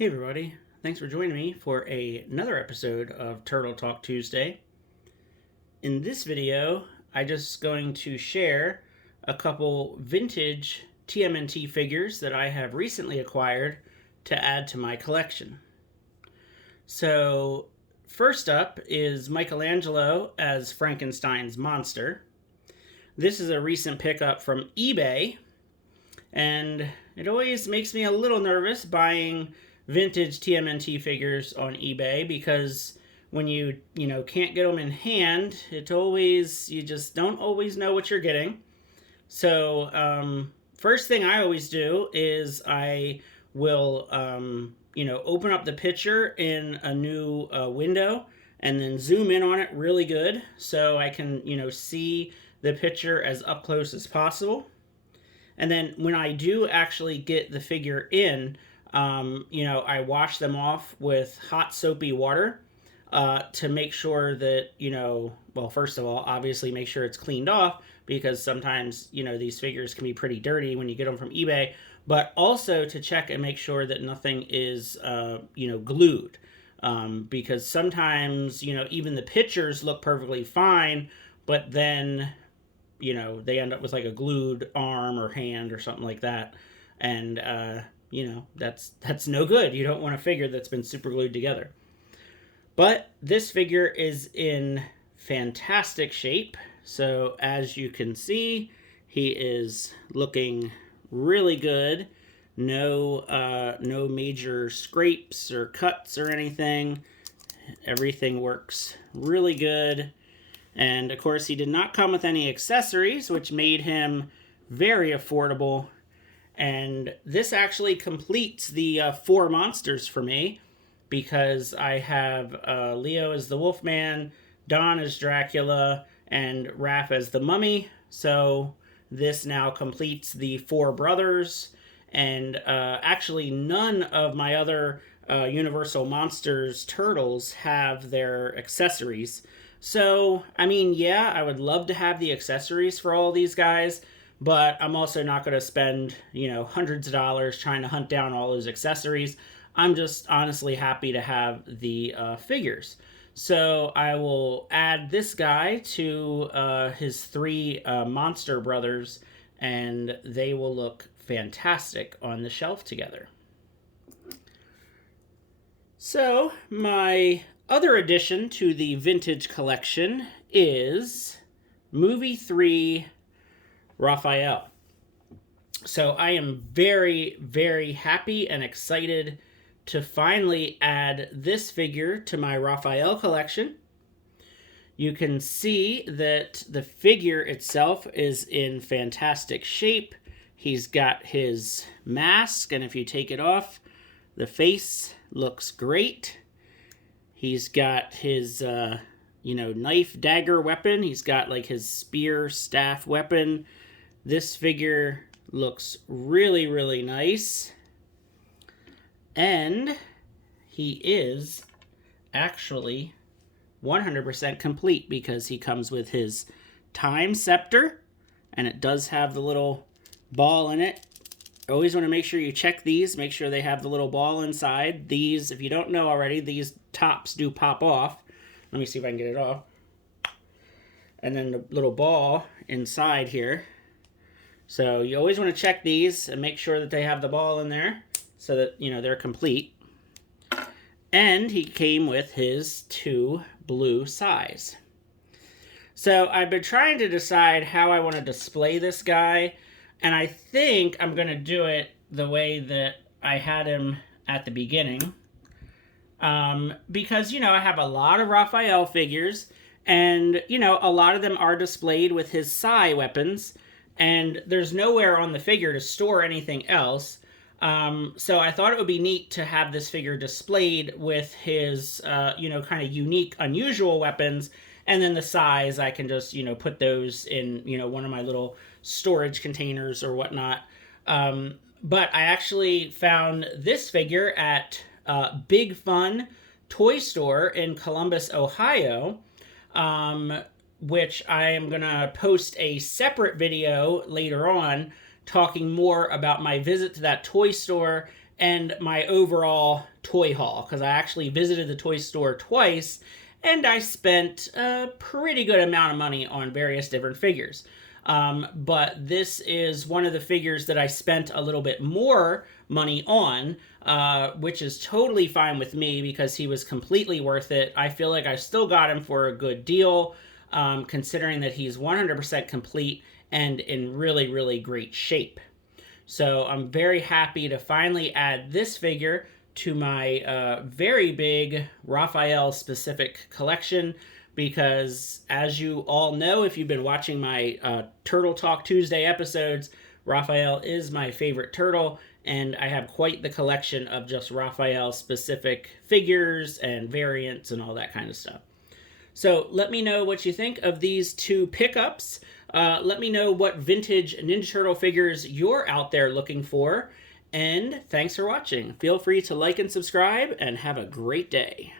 Hey everybody, thanks for joining me for another episode of Turtle Talk Tuesday. In this video, I'm just going to share a couple vintage TMNT figures that I have recently acquired to add to my collection. So, first up is Michelangelo as Frankenstein's monster. This is a recent pickup from eBay, and it always makes me a little nervous buying vintage TMNT figures on eBay because when you can't get them in hand, you just don't always know what you're getting. So first thing I always do is I will open up the picture in a new window and then zoom in on it really good so I can see the picture as up close as possible. And then when I do actually get the figure in, I wash them off with hot soapy water to make sure that, first of all, obviously make sure it's cleaned off because sometimes, these figures can be pretty dirty when you get them from eBay, but also to check and make sure that nothing is, glued. Because sometimes, even the pictures look perfectly fine, but then, they end up with like a glued arm or hand or something like that. And, that's no good. You don't want a figure that's been super glued together. But this figure is in fantastic shape. So as you can see, he is looking really good. No major scrapes or cuts or anything. Everything works really good. And of course, he did not come with any accessories, which made him very affordable. And this actually completes the 4 monsters for me because I have Leo as the Wolfman, Don as Dracula, and Raph as the Mummy. So this now completes the 4 brothers. And actually none of my other Universal Monsters turtles have their accessories. So, I mean, yeah, I would love to have the accessories for all these guys, but I'm also not going to spend, hundreds of dollars trying to hunt down all those accessories. I'm just honestly happy to have the figures. So I will add this guy to his 3 monster brothers, and they will look fantastic on the shelf together. So my other addition to the vintage collection is Movie 3 Raphael. So I am very, very happy and excited to finally add this figure to my Raphael collection. You can see that the figure itself is in fantastic shape. He's got his mask, and if you take it off, the face looks great. He's got his, knife dagger weapon. He's got like his spear staff weapon. This figure looks really, really nice. And he is actually 100% complete because he comes with his time scepter. And it does have the little ball in it. Always want to make sure you check these. Make sure they have the little ball inside. These, if you don't know already, these tops do pop off. Let me see if I can get it off. And then the little ball inside here. So you always want to check these and make sure that they have the ball in there so that, they're complete. And he came with his 2 blue size. So I've been trying to decide how I want to display this guy. And I think I'm going to do it the way that I had him at the beginning. Because, I have a lot of Raphael figures. And, a lot of them are displayed with his Sai weapons. And there's nowhere on the figure to store anything else. So I thought it would be neat to have this figure displayed with his, kind of unique, unusual weapons. And then the size, I can just, put those in, one of my little storage containers or whatnot. But I actually found this figure at Big Fun Toy Store in Columbus, Ohio, which I am going to post a separate video later on talking more about my visit to that toy store and my overall toy haul, because I actually visited the toy store twice and I spent a pretty good amount of money on various different figures. But this is one of the figures that I spent a little bit more money on, which is totally fine with me because he was completely worth it. I feel like I still got him for a good deal, considering that he's 100% complete and in really, really great shape. So I'm very happy to finally add this figure to my very big Raphael specific collection, because as you all know, if you've been watching my Turtle Talk Tuesday episodes, Raphael is my favorite turtle, and I have quite the collection of just Raphael specific figures and variants and all that kind of stuff. So let me know what you think of these two pickups. Let me know what vintage Ninja Turtle figures you're out there looking for. And thanks for watching. Feel free to like and subscribe, and have a great day.